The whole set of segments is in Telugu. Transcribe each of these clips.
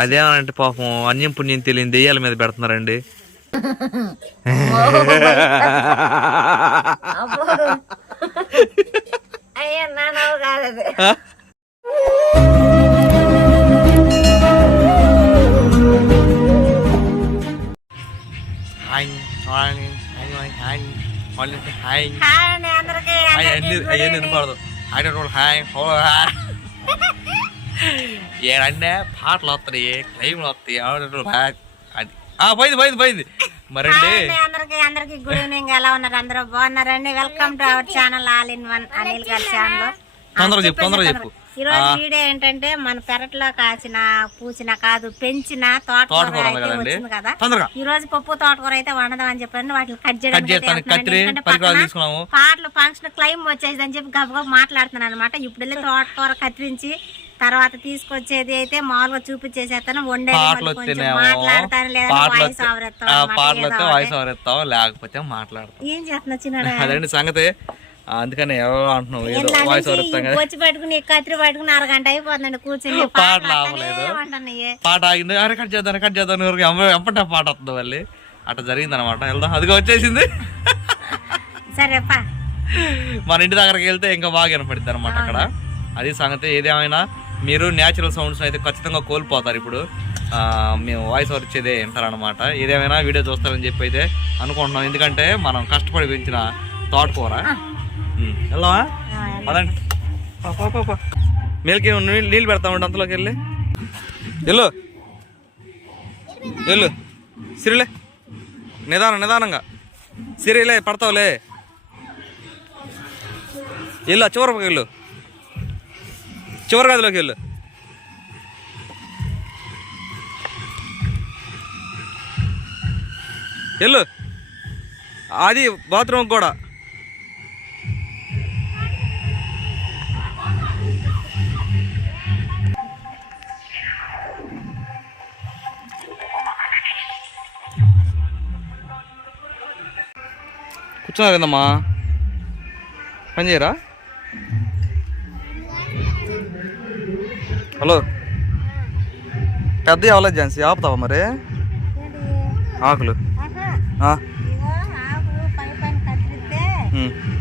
అదేమనంటే పాపం అన్యం పుణ్యం తెలియని దెయ్యాల మీద పెడుతున్నారండి. అయ్యా నానవు కాదు. ఏడంటే పాటలు వస్తాయి, క్లైమ్లు వస్తాయి. పోయింది మరండి. అందరికి గుడ్ ఈవినింగ్. ఎలా ఉన్నారు? అందరూ బాగున్నారండి? Welcome to our channel all in one Anil గారి ఛానల్. తొందరగా చెప్పు. ఈ రోజు వీడియో ఏంటంటే మన పెరట్లో కాచిన పూచిన కాదు పెంచిన తోటకూర అయితే వచ్చింది కదా. ఈ రోజు పప్పు తోటకూర అయితే వండదాం అని చెప్పండి. వాటిని కట్ చేయడం పాటలు ఫంక్షన్ క్లైమ్ వచ్చేది అని చెప్పి గబగబ మాట్లాడుతున్నాను అనమాట. ఇప్పుడు వెళ్ళి తోటకూర కత్తిరించి తర్వాత తీసుకొచ్చేది అయితే మామూలుగా చూపించేసేస్తాను. మాట్లాడతాను లేదా వాయిస్ ఓవర్ ఎత్తాం లేకపోతే మాట్లాడతాం. ఏం చేస్తున్నా చిన్న అదండి సంగతి. అందుకని ఎవరో అంటున్నావు వచ్చి పట్టుకుని కత్తిరి పట్టుకుని అరగంట అయిపోతుందండి కూర్చొని. పాటలు ఆపలేదు, పాట ఆగింది. అరే కట్ చేద్దాం ఎంపట పాట వస్తుంది మళ్ళీ. అట్లా జరిగింది అనమాట. వెళ్దాం, అదిగా వచ్చేసింది. సరేపా, మన ఇంటి దగ్గరకి వెళ్తే ఇంకా బాగా వినపడుతుంది అనమాట అక్కడ. అది సంగతి. ఏదేమైనా మీరు న్యాచురల్ సౌండ్స్ అయితే ఖచ్చితంగా కోల్పోతారు. ఇప్పుడు మేము వాయిస్ ఓవర్ ఇచ్చేదే వింటారనమాట. ఏదేమైనా వీడియో చూస్తారని చెప్పి అయితే అనుకుంటున్నాం. ఎందుకంటే మనం కష్టపడి పెంచిన తోటకూర. వెళ్దామా? అదండి మేలకి నీళ్ళు పెడతామండి. అంతలోకి వెళ్ళు సిరిలే, నిదానంగా సిరిలే పడతావులే. వెళ్ళు, చివరికి వెళ్ళు, చివరి గదిలోకి వెళ్ళు. వెళ్ళు, అది బాత్రూమ్ కూడా. కూర్చున్నారు కదమ్మా, పని చేయరా? హలో, పెద్ద అవ్వలేదు ఝాన్సీ, ఆపుతావా మరి? ఆకులు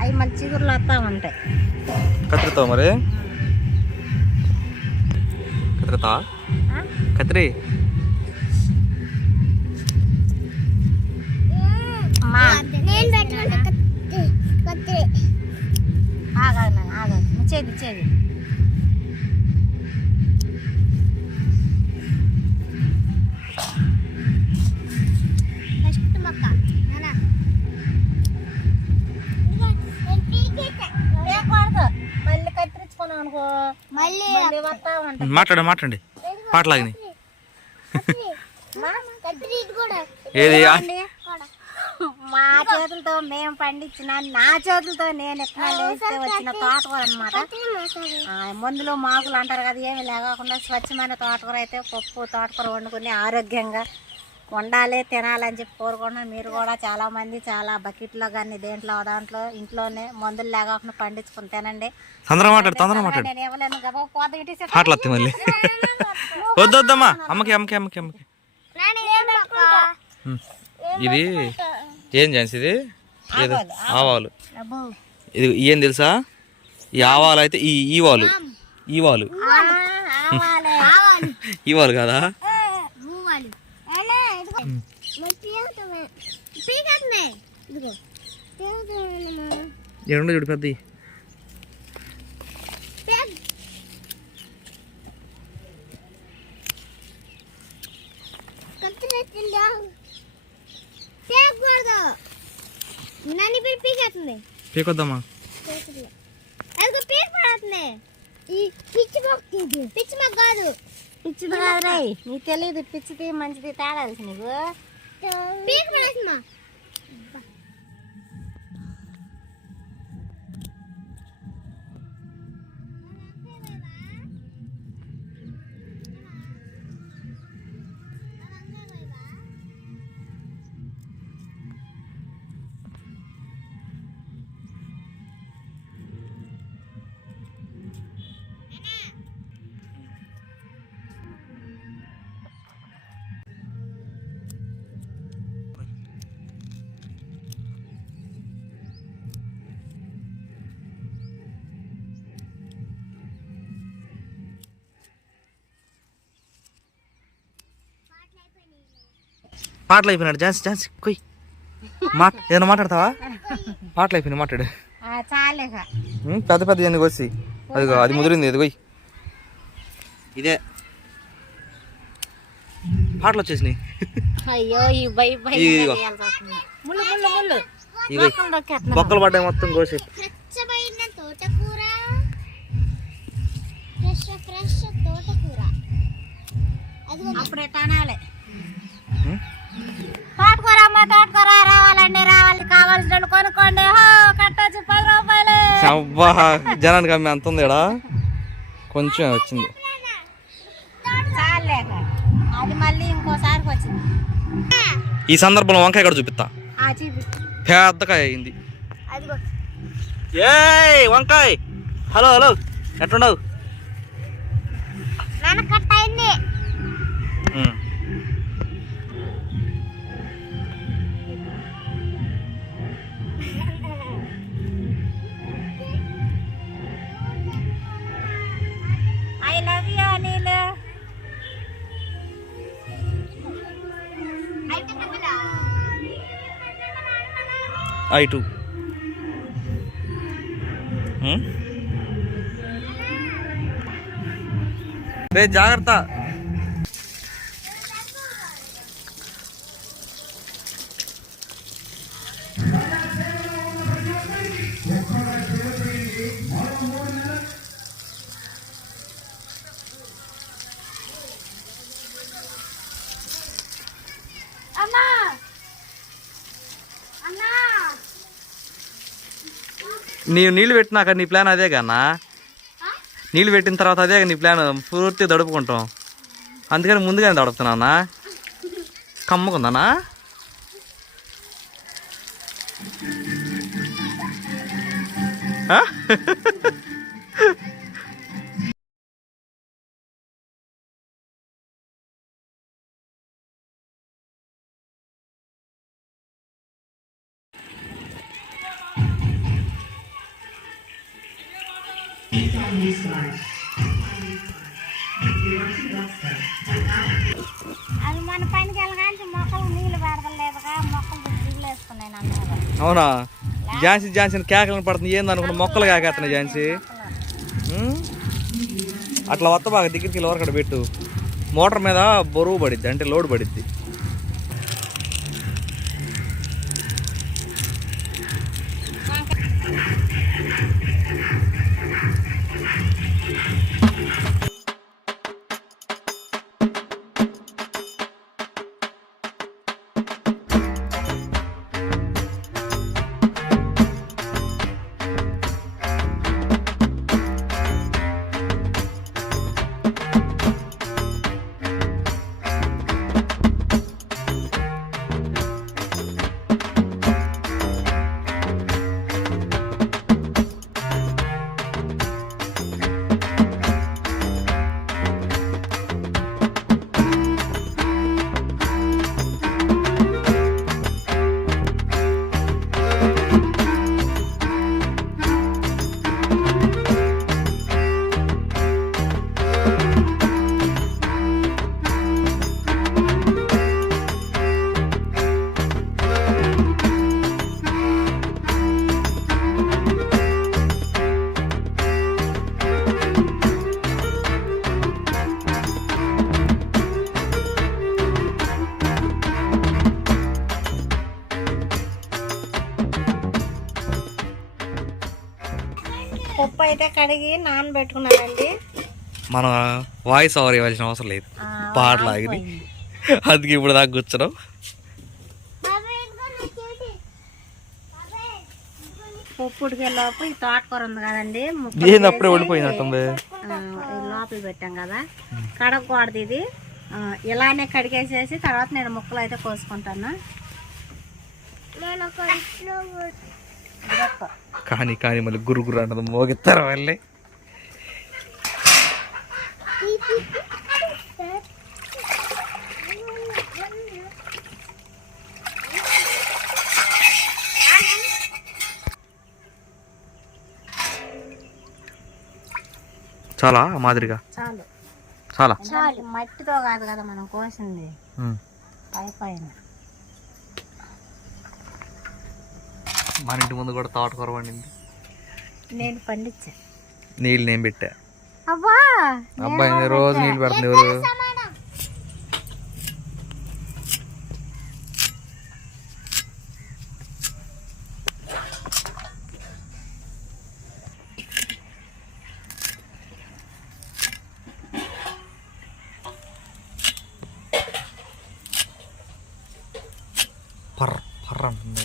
అవి మళ్ళీ చిగురులు వస్తా ఉంటాయి. కత్తిరితావు మరి? కత్తిరి చేది మళ్ళీ కత్తిరించుకున్నాం అనుకో మళ్ళీ వస్తా ఉంటాయి. మాట్లాడండి పాటలాగినాయి. ఏది మా చేతులతో మేము పండించిన, నా చేతులతో నేను ఎక్కడ లేస్తే వచ్చిన తోటకూర అనమాట. మందులు మాకులు అంటారు కదా, ఏమి లేకుండా స్వచ్ఛమైన తోటకూర అయితే పప్పు తోటకూర వండుకుని ఆరోగ్యంగా వండాలి తినాలని చెప్పి కోరుకుంటున్నాను. మీరు కూడా చాలా మంది చాలా బకెట్లో కానీ దేంట్లో దాంట్లో ఇంట్లోనే మందులు లేకుండా పండించుకుని తినండి. నేను ఇవ్వలేను గబా పోత మళ్ళీ వద్దమ్మా. అమ్మకి ఇది ఏం ఛాన్స్? ఇది ఆవాలు. ఇది ఏం తెలుసా? ఈ ఆవాలు అయితే ఈవాలు ఈవాలు కదా. ఎక్కడ చూడు పెద్ద పీకొద్దామా? పిచ్చిది కాదురా, నీకు తెలియదు. పిచ్చిది మంచిది తేడా తెలుసు నీకు. పాటలు అయిపోయినాడు ఝాన్సీ కొయ్ ఏదైనా మాట్లాడతావా? పాటలు అయిపోయినాయి మాట్లాడు. చాలేగా పెద్ద పెద్ద ఎందుకు వచ్చి అదిగో అది ముదిరింది ఇది కొయ్. ఇదే పాటలు వచ్చేసినాయి. అయ్యో ఈ ఇదిగో ఇగో బొక్కలు పడ్డాయి మొత్తం కోసి. అప్పుడే టనాలే తోటకూర అమ్మ తోటకూర రావాలండి కావాల్సిన కొనుక్కోండి కట్టొచ్చు 10 రూపాయలు. అబ్బా జనానికి అమ్మే అంత ఉంది ఇక్కడ కొంచెం వచ్చింది. చాలేక అది మళ్ళీ ఇంకోసారికి వచ్చింది. ఈ సందర్భంలో వంకాయ కూడా చూపిస్తా. పెద్దకాయ అయింది. ఏ వంకాయ హలో హలో ఎట్లున్నావు? కట్ అయింది. I love you Anil. I2 రే జాగ్రత్త. అమ్మా అన్నా నీళ్ళు పెట్టినాక నీ ప్లాన్ అదే కన్నా. నీళ్ళు పెట్టిన తర్వాత అదే నీ ప్లాన్ పూర్తిగా దడుపుకుంటాం. అందుకని ముందుగానే దడుపుతున్నా. కమ్ముకుందానా? అది మన పైనకి వెళ్ళగానే మొక్కలు నీళ్ళు పెడతలేదుగా మొక్కలు నీళ్ళు వేసుకున్నాయి అన్నారు. అవునా? ఝాన్సీ కేకలను పడుతుంది ఏంది అనుకుంటా మొక్కలు కాకేస్తున్నాయి ఝాన్సీ. అట్లా వత్త బాగా దగ్గరికి వెళ్ళి వరకు పెట్టు. మోటార్ మీద బరువు పడిద్ది అంటే లోడ్ పడిద్ది. పప్పు అయితే కడిగి నానబెట్టుకున్నానండి. మనం వాయిస్ ఓవర్ ఇవ్వాల్సిన అవసరం లేదు, పాటలు ఆగినాయి. అందుకే ఇప్పుడు దాకా కూర్చున్నాం. పప్పు ఉడికేలోపు ఈ తోటకూర ఉంది కదండి, ఏంది అప్పుడే ఉండిపోయినట్టుంది. లోపల పెట్టాం కదా, కడగకూడదు ఇది. ఇలానే కడిగేసేసి తర్వాత నేను ముక్కలు అయితే కోసుకుంటాను. కానీ కానీ మళ్ళీ గురుగురు అంటది మోగిస్తారు మళ్ళీ. చాలా మాదిరిగా చాలు చాలా చాలు. మట్టితో కాదు కదా మనం కోసింది, పైన మన ఇంటి ముందు కూడా తోటకూర పండింది. నేను పండించా. నీళ్ళు నేను పెట్టా. అబ్బా అబ్బాయి రోజు నీళ్ళు పెడుతుంది ఎవరు? పర్ర పర్ర అంటుంది.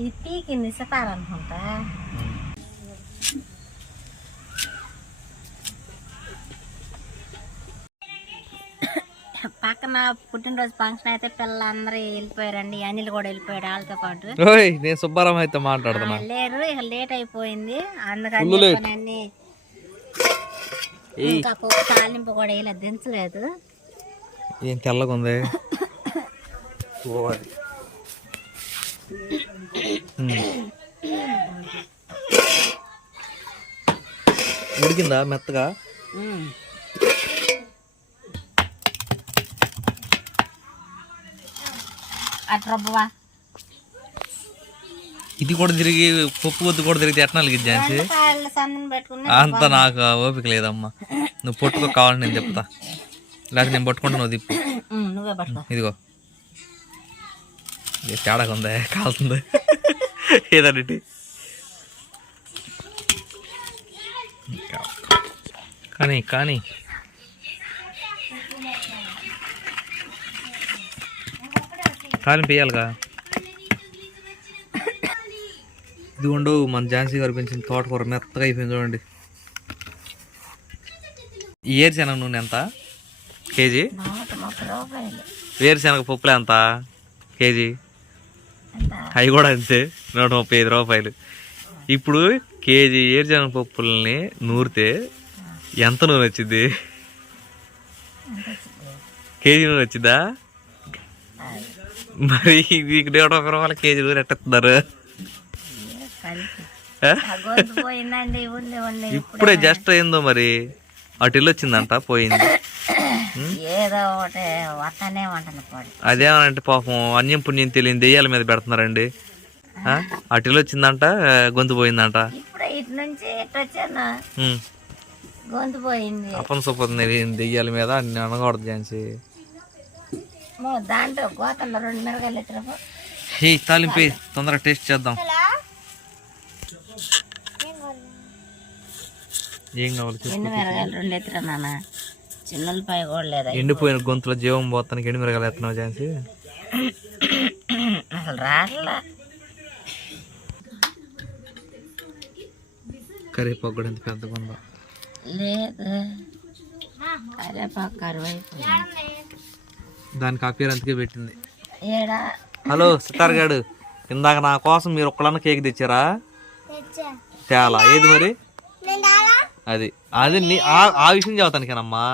ఇది పీకింది సితారనుకుంటా. పక్కన పుట్టినరోజు ఫంక్షన్ అయితే పిల్లలందరూ వెళ్ళిపోయారండి. అనిల్ కూడా వెళ్ళిపోయాడు వాళ్ళతో పాటు. నేను సుబ్బారావు అయితే మాట్లాడుతున్నా. లేరు, ఇక లేట్ అయిపోయింది. అందుకని అన్ని ఇంకా తాలింపు కూడా ఇలా దించలేదు. ఏం తెల్లగా ఉంది. ఉడికిందా మెత్తగా? అట్రబ్బా ఇది కూడా తిరిగి పప్పు వద్దు కూడా తిరిగితే ఎట్లా ఝాన్సీ? అంత నాకు ఓపిక లేదమ్మా. నువ్వు పట్టుకో, కావాలని నేను చెప్తా. లేకపోతే నేను పట్టుకుంటా, నువ్వు తిప్పు. ఇదిగో తేడాగా ఉందా? కాలుతుంది ఏదండి. కానీ కానీ తాలింపు వేయాలిగా. ఇదిగోండు మన ఝాన్సీ గారు పెంచిన తోటకూర మెత్తగా అయిపోయింది చూడండి. ఏరుశనగ నూనె ఎంత కేజీ? వేరుశనగ పప్పులే ఎంత కేజీ? అవి కూడా అంతే, 135 రూపాయలు. ఇప్పుడు కేజీ ఏరుశనగ పప్పుల్ని నూరితే ఎంత నూనె వచ్చింది? కేజీ నూనె వచ్చిందా? మరి మీకు 150 రూపాయల కేజీ నూనె ఎట్టుతున్నారు? ఇప్పుడే జస్ట్ అయిందో మరి. అటు ఇల్లు వచ్చిందంట, పోయింది. అదేమనంటే పాపం అన్యం పుణ్యం తెలియని దెయ్యాల మీద పెడుతున్నారండి. అటు ఇల్లు వచ్చిందంట, గొంతు పోయిందంట. అపన సొప్పని దెయ్యాల మీద అన్ని అనకూడదు ఝాన్సీ. తాలింపు తొందరగా టేస్ట్ చేద్దాం. ఏం కావాలి? ఎండిపోయిన గొంతులో జీవం పోతానికి ఎండు మిరగాయలు ఎత్తున్నావు ఝాన్సీ? అసలు రాట్లా. కరివేపాకు కూడా ఎంత పెద్దగా ఉందో. లేదు, కరివేపాకు కరువైపు దానికి ఆ పేరు అందుకే పెట్టింది. ఏడా హలో సితార్ గారు, ఇందాక నా కోసం మీరు ఒక్కళ్ళన్న కేక్ తెచ్చారా? తేలా ఏది మరి? అది అది ఆ విషయం చదువుతానికేనమ్మా.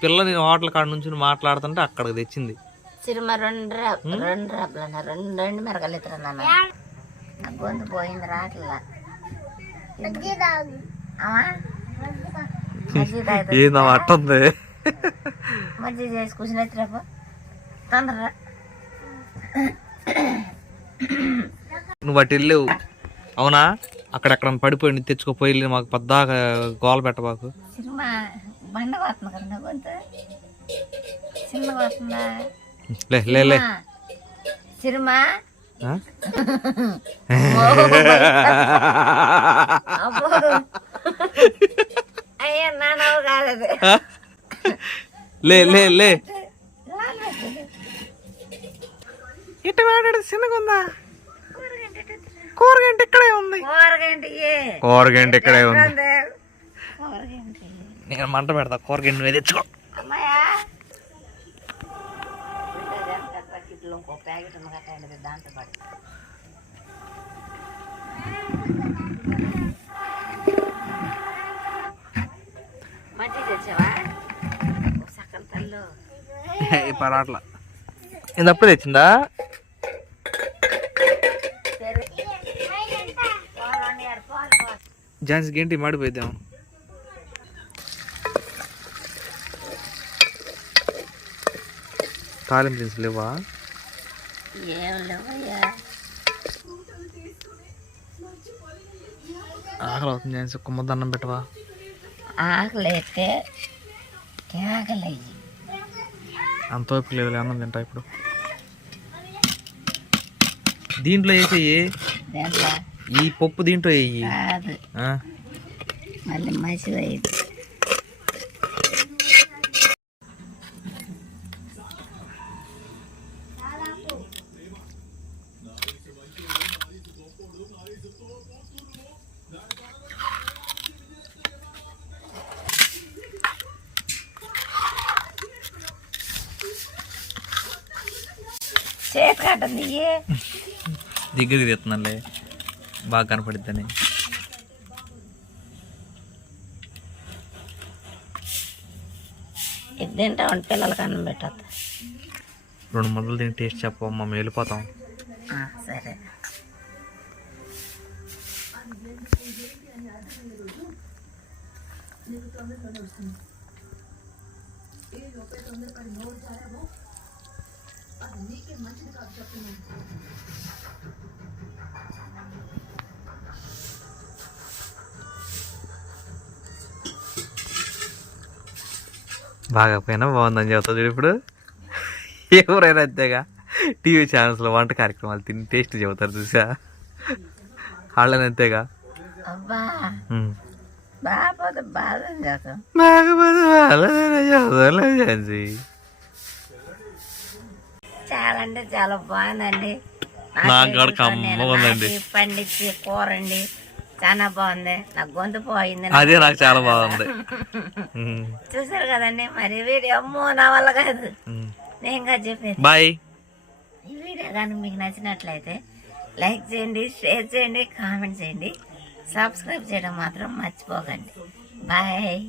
పిల్ల నేను హోటల్ కాడ నుంచి మాట్లాడుతుంటే అక్కడికి తెచ్చింది. రెండు మిరగాయలు ఎత్తున్నా. గొంతు పోయింది, రాట్లా. ఏందా అట్టుంది? మజ్జిగ చేసి కూర్చుని ఎత్తురాపో తొందరగా. నువ్వు అటు వెళ్ళేవు అవునా? అక్కడెక్కడ పడిపోయి తెచ్చుకోపోయి మాకు పెద్దగా గోల పెట్టబాకు. సినిమా బండ పోతుంది కదా గొంతు, చిన్న పోతుందా? లే సినిమా అయ్యా నానవు కాదు. లే ఇటు వాడాడు చిన్నగుందా? కూరగంట ఇక్కడే ఉంది. కూరగంట ఇక్కడే ఉంది. నేను మంట పెడతా. కూరగంట నువ్వే తెచ్చుకో. ఇంకో ప్యాకెట్ కట్టండి దాంతో పాటు. మజ్జిగ తెచ్చావా? సక్కన తల్లు పరాట్ల ఇది అప్పుడు తెచ్చిందా? ఝాన్సీ గంటి మాడిపోయిద్దాం. తాలింపు దినుసులు లేవా? ఏం లేవయ్యా. ఆకలి అవుతుంది అని ఒక్క ముద్ద అన్నం పెట్టవా? ఆకలి అయితే ఆకలి అంత ఓపిక లేదు, అన్నం తింటా ఇప్పుడు. దీంట్లో వేసేయి, ఈ పప్పు దీంట్లో వేయి. కాదు మళ్ళీ మంచిది అయ్యింది. చేతి కట్టండి దగ్గరికి తీస్తున్నాలే బాగా కనపడిద్దని. ఇది తింటా ఉంటే పిల్లలకి అన్నం పెట్టద్దు. 2 ముద్దలు తిని టేస్ట్ చెప్పమ్మా, మేము వెళ్ళిపోతాం. సరే. బాగా పోయినా బాగుందని చెప్తా చూడు. ఇప్పుడు ఎవరైనా అంతేగా టీవీ ఛానల్స్లో వంట కార్యక్రమాలు తిని టేస్ట్ చెబుతారు చూసా, వాళ్ళని అంతేగా. చాలా అంటే చాలా బాగుందండి. పండించి కూరండి చాలా బాగుంది. నాకు గొంతు పోయింది. అదే నాకు చాలా బాగుంది. చూసారు కదండి. మరి వీడియో అమ్మో నా వల్ల కాదు, నేను చెప్పేది. బాయ్. ఈ వీడియో కానీ మీకు నచ్చినట్లయితే లైక్ చేయండి, షేర్ చేయండి, కామెంట్ చేయండి, సబ్స్క్రైబ్ చేయడం మాత్రం మర్చిపోకండి. బాయ్.